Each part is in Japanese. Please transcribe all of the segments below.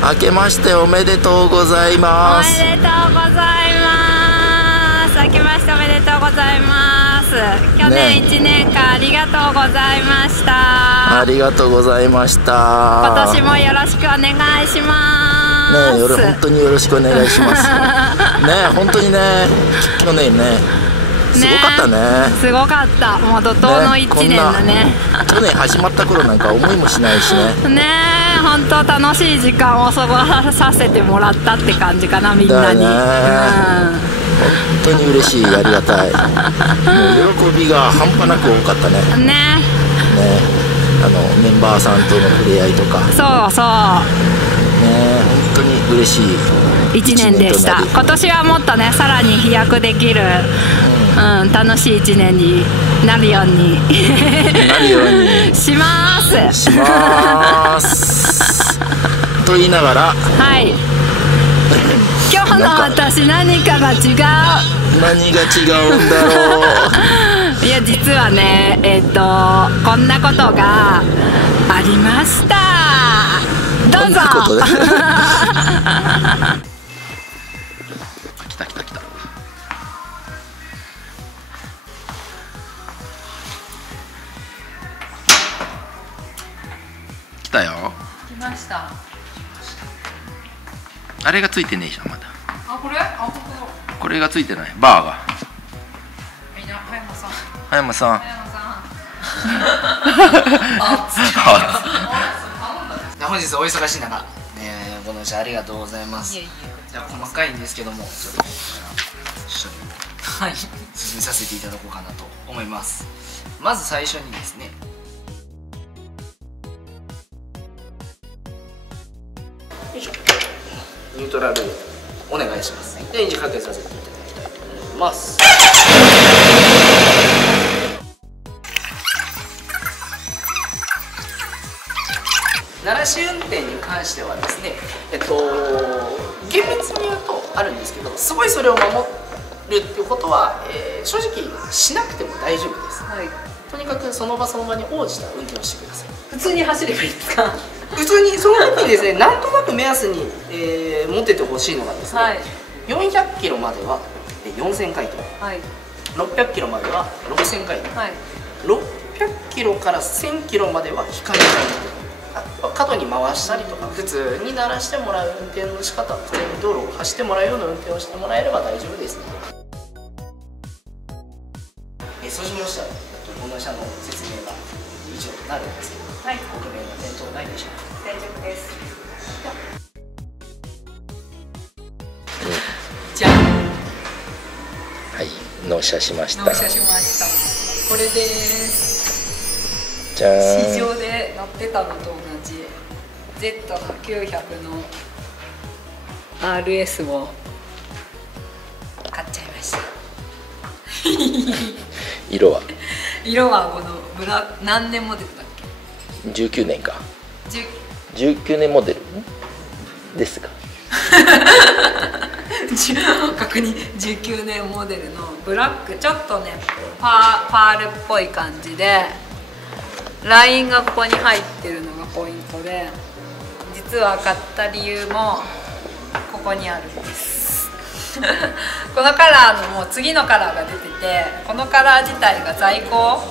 明けましておめでとうございます。おめでとうございます。明けましておめでとうございます。去年1年間ありがとうございました。ありがとうございました。今年もよろしくお願いします。ね、本当によろしくお願いします。ね、本当にね、去年ね。すごかったね。すごかった。もう怒涛の1年だね。去年始まった頃なんか思いもしないしね。ねえ、本当楽しい時間を過ごさせてもらったって感じかな、みんなに。本当に嬉しい、ありがたい。もう喜びが半端なく多かったね。ね。メンバーさんとの触れ合いとか。そうそう。ね、本当に嬉しい1年でした。今年はもっとね、さらに飛躍できる。楽しい1年になるようにします。と言いながら、はい。今日の私何かが違う。何が違うんだろう。いや、実はね、こんなことがありました。どうぞ。来た来た来た。来たよ。来ました。あれがついてねえじゃん、まだ。あ、これ？これがついてない。バーが。みんな、葉山さん。葉山さん。本日お忙しい中、ご納車ありがとうございます。じゃあ細かいんですけども、ちょっとここから進めさせていただこうかなと思います。まず最初にですね、ニュートラルお願いします。で、エンジンかけさせていただきたいと思います。慣らし運転に関してはですね、厳密に言うとあるんですけど、すごいそれを守るっていうことは、正直しなくても大丈夫です。はい、とにかくその場その場に応じた運転をしてください。普通に走ればいいですか？普通にその時にですね、なんとなく目安に、持っててほしいのがですね、はい、400キロまでは4000回転、はい、600キロまでは6000回転、はい、600キロから1000キロまでは控え回転。角に回したりとか、普通に鳴らしてもらう運転の仕方、普通に道路を走ってもらうような運転をしてもらえれば大丈夫ですね。そうしましたら、この車の説明が以上となるんですけど、はい、ご不明な点等ないでしょうか？大丈夫です。じゃん。はい、納車しました。納車しました。これです。じゃーん。市場で乗ってたのと同じ Z900 の RS を買っちゃいました。色はこのブラック、何年モデルだっけ？19年か。19年モデルですか。確認19年モデルのブラック、ちょっとねパールっぽい感じで、ラインがここに入ってるのがポイントで、実は買った理由もここにあるんです。このカラーのもう次のカラーが出てて、このカラー自体が在庫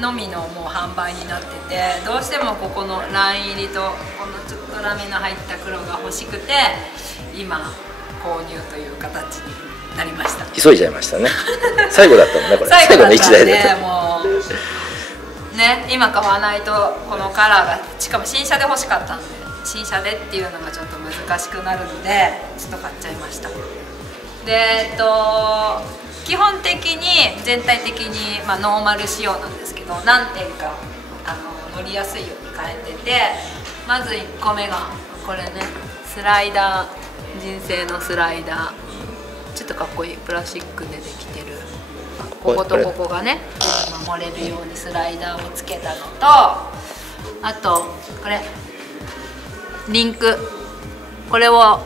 のみのもう販売になってて、どうしてもここのライン入りとこのちょっとラメの入った黒が欲しくて、今購入という形になりました。急いじゃいましたね。最後だったもんね、これ。最後の1台だった。もうね、今買わないとこのカラーが、しかも新車で欲しかったんで、新車でっていうのがちょっと難しくなるので、ちょっと買っちゃいました。で、基本的に全体的に、ノーマル仕様なんですけど、何点か乗りやすいように変えてて、まず1個目がこれね、スライダー、純正のスライダー、ちょっとかっこいいプラスチックでできてる、こことここがね守れるようにスライダーをつけたのと、あとこれリンク、これを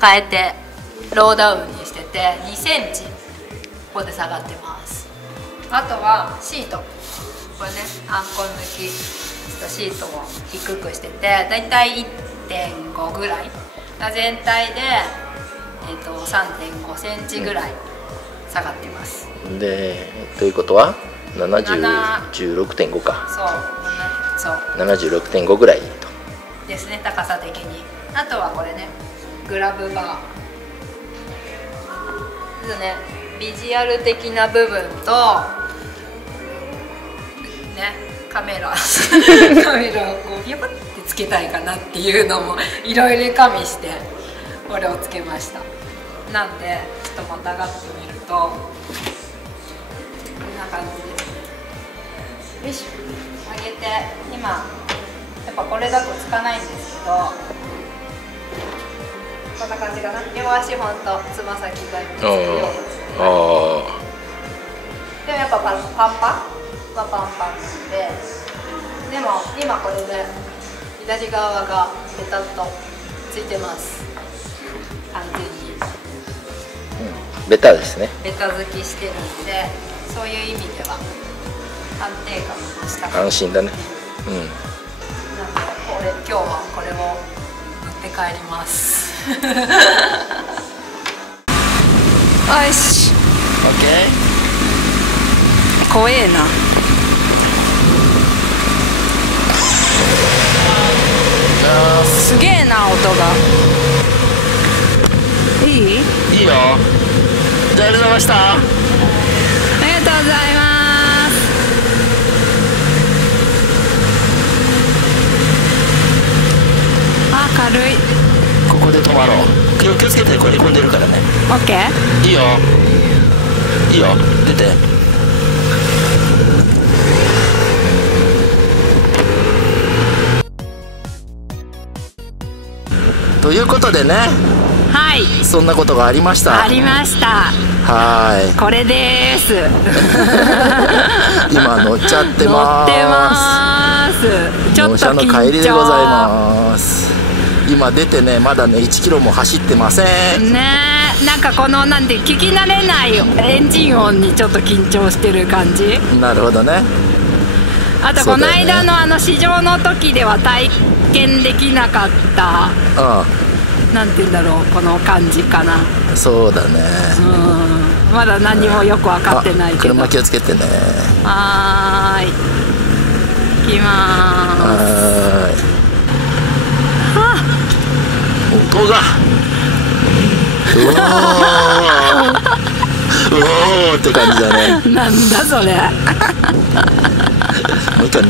変えてローダウンにしてて2センチここで下がってます。あとはシート、これね、アンコン抜きとシートを低くしてて、だいたい 1.5 ぐらい全体で、3.5 センチぐらい下がってます。でということは76.5か。そう 76.5 ぐらいとですね、高さ的に。あとはこれね、グラブバーですね。ビジュアル的な部分とね、カメラをこうビュッてつけたいかなっていうのもいろいろ加味してこれをつけました。なんでちょっとまたがってみるとこんな感じです。よいしょ、上げて、今やっぱこれだとつかないんですけど、こんな感じかな。両足ほんとつま先がつくようですね。でもやっぱパンパンはパンパンなんで、でも今これで左側がペタッとついてます。完全に、ベタですね。ベタ付きしてるんで、そういう意味では安定感も増した。安心だね。なんで今日はこれを持って帰ります。よし、オッケ怖えな。すげえな、音が。いい？いいよ。じゃあ、ありがとうございました。ありがとうございます。あ、軽い。ここで止まろう。気をつけて、これ混んでるからね。オッケー。いいよ。いいよ。出て。ということでね。はい。そんなことがありました。ありました。はい。これです。今乗っちゃってます。乗ってます。ちょっと緊張。納車の帰りでございます。今出てね、まだね1キロも走ってません。ねえ、なんかこのなんて聞き慣れないエンジン音にちょっと緊張してる感じ。なるほどね。あとこの間の試乗の時では体験できなかった。なんて言うんだろう、この感じかな。そうだね。まだ何もよく分かってないけど。車気をつけてね。はーい。行きまーす。音が。うおーって感じだね。なんだそれ。もう一回。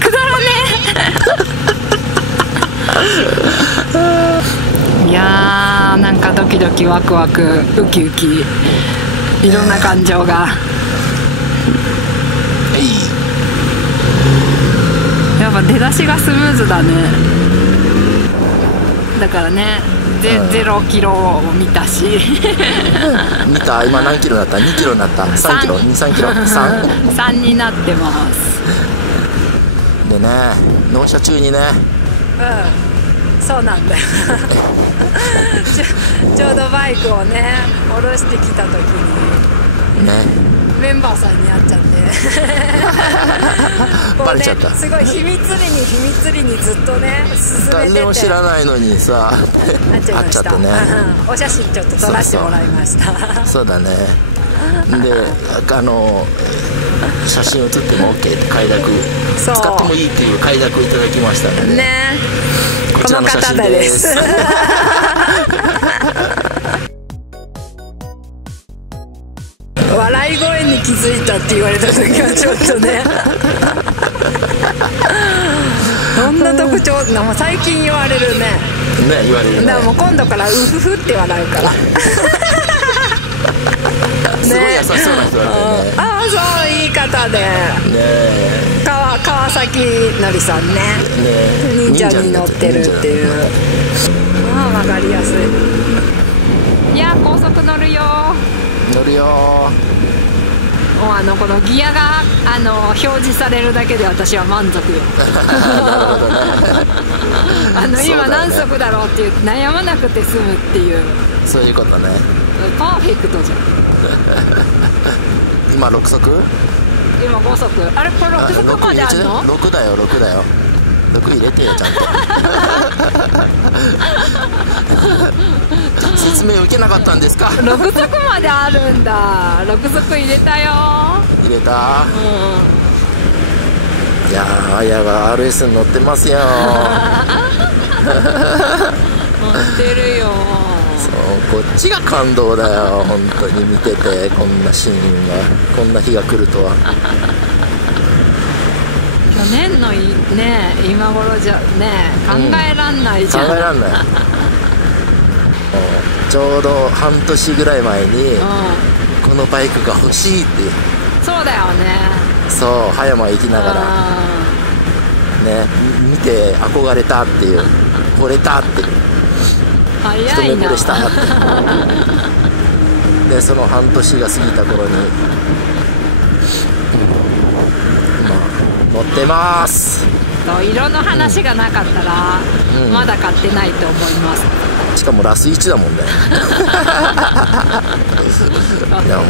くだらねえ。いやー、なんかドキドキワクワクウキウキいろんな感情が。やっぱ出だしがスムーズだね。だからね、0キロを見たし。見た。今何キロだった？ 2 キロになった。3キロ、3キロ、3になってます。でね、納車中にね、そうなんだよ。ちょうどバイクをね下ろしてきた時にね、メンバーさんに会っちゃって。バレちゃった。すごい秘密裏にずっとね進めてて、誰も知らないのにさ会っちゃったね。お写真ちょっと撮らせてもらいました。そうだね。で、写真写っても OK って快諾、使ってもいいっていう快諾いただきましたね。こちらの写真です。笑い声に気づいたって言われた時はちょっとね。そんな特徴、最近言われるね。言われるね。だからもう今度からウフフって笑うから。すごい優しそうな人だね。ああ、そう、いい方で。川崎のりさんね。忍者に乗ってるっていう。まあ分かりやすい。いや、高速乗るよ。乗るよ。もうこのギアが表示されるだけで私は満足よ。今何速だろうっていう悩まなくて済むっていう。そういうことね。パーフェクトじゃん。今6速？今5速。あれこれ6速まであるの？6だよ6だよ。6入れてよちゃんと。説明受けなかったんですか？6速まであるんだ。6速入れたよ。入れた？いやー、あやが RS に乗ってますよ。乗ってるよ。そう、こっちが感動だよ本当に。見ててこんなシーンが、こんな日が来るとは。去年のね今頃じゃね考えらんないじゃん、考えらんない。ちょうど半年ぐらい前に、このバイクが欲しいって。そうだよね。そう、葉山行きながらね、見て憧れたっていう、惚れたっていう、早いな、一目惚れしたってで、その半年が過ぎた頃に乗ってます。色の話がなかったら、まだ買ってないと思います。しかもラス1だもんね。いやもう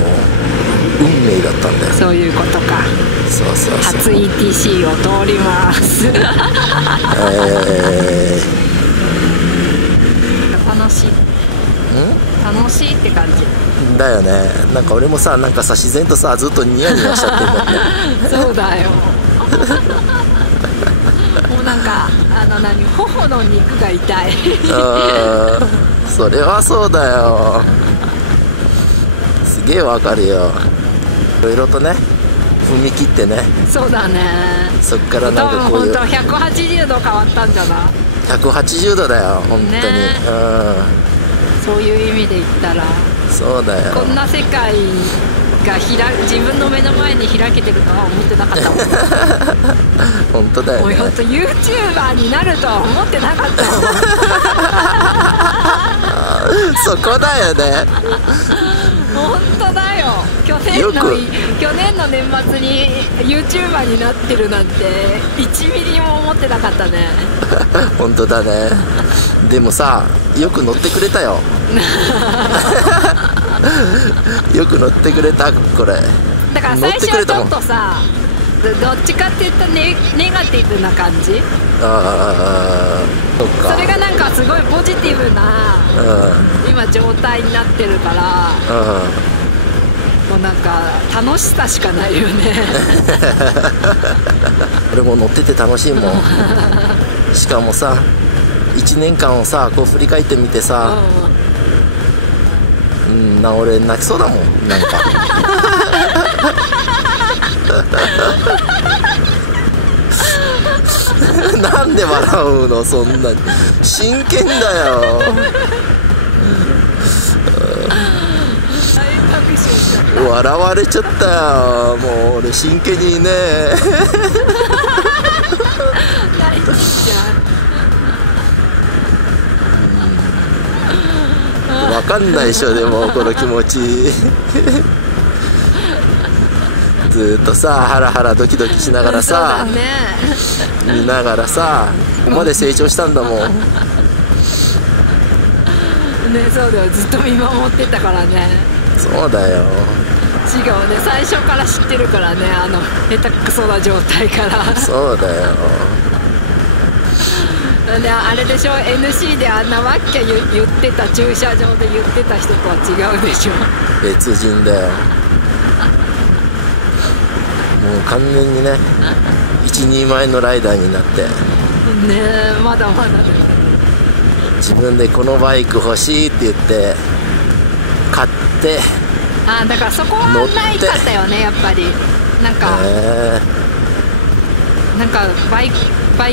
運命だったんだよ。そういうことか。そうそうそう。初 ETC を通ります。楽しい。楽しいって感じだよね。なんか俺もさ、なんかさ、自然とさ、ずっとニヤニヤしちゃってるんだよね。そうだよ。もうなんか頬の肉が痛い。それはそうだよ。すげえわかるよ。いろいろとね、踏み切ってね。そうだね。そっからなんかこういう多分本当180度変わったんじゃない？ 180度だよ本当に、そういう意味で言ったらそうだよ。こんな世界が自分の目の前に開けてるとは思ってなかったもん。本当だよね。もう本当 YouTuber になるとは思ってなかったもん。そこだよね。本当だよ。去年の年末に YouTuber になってるなんて1ミリも思ってなかったね。本当だね。でもさ、よく乗ってくれたよ。よく乗ってくれたこれ。だから最初はちょっとさ、どっちかって言ったらネガティブな感じ。そっか。それがなんかすごいポジティブな、今状態になってるから、もうなんか楽しさしかないよね。俺も乗ってて楽しいもん。しかもさ、1年間をさ、こう振り返ってみてさ、俺泣きそうだもん、なんか。なんで笑うの、そんなに。真剣だよ。笑われちゃったよ。もう俺真剣にね。わかんないでしょ、でもこの気持ち。ずっとさ、ハラハラドキドキしながらさ、見ながらさ、ここまで成長したんだもん。ね、そうだよ。ずっと見守ってたからね。そうだよ。違うね、最初から知ってるからね、下手くそな状態から。そうだよ。であれでしょ、 NC であんなわっきゃ言ってた、駐車場で言ってた人とは違うでしょ。別人だよ。もう完全にね、一人前のライダーになってね。え、まだまだね。自分でこのバイク欲しいって言って買って、だからそこはないかったよね、やっぱり。なんか、なんかバイ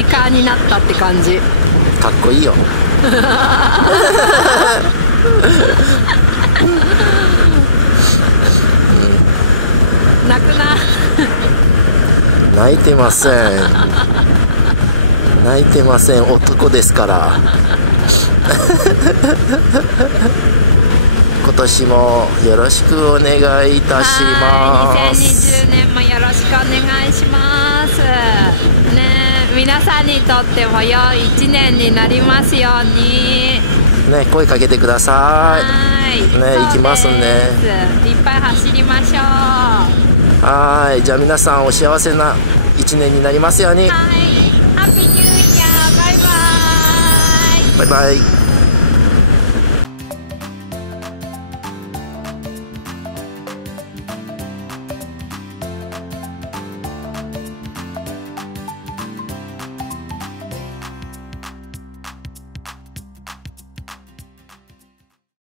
カーになったって感じ。かっこいいよ。泣くな。泣いてません。泣いてません。男ですから。今年もよろしくお願いいたします。2020年もよろしくお願いしますね。皆さんにとっても良い1年になりますようにね。声かけてください。ね、行きますね。いっぱい走りましょう。はい、じゃあ皆さんお幸せな1年になりますように。はい、ハッピーニューイヤー、バイバイ。バイバイ。